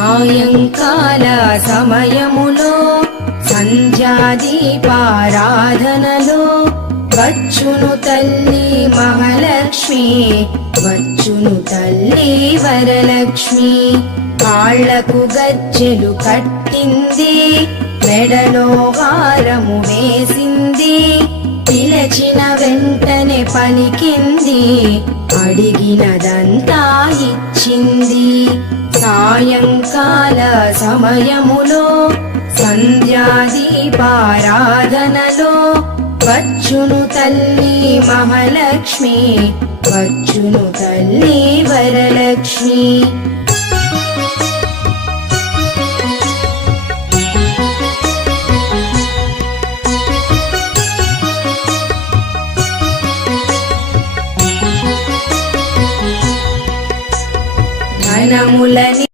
సాయంకాల సమయములో సంధ్యాదీపారాధనలో వచ్చును తల్లి మహాలక్ష్మి, వచ్చును తల్లి వరలక్ష్మి. కాళ్లకు గజ్జెలు కట్టింది, మెడలో హారము వేసింది, పిలచిన వెంటనే పలికింది, అడిగినదంతా ఇచ్చింది. సాయంకాల సమయములో సంధ్యాదీపారాధనలో వచ్చును తల్లి మహాలక్ష్మి, వచ్చును తల్లి వరలక్ష్మి. ధనములని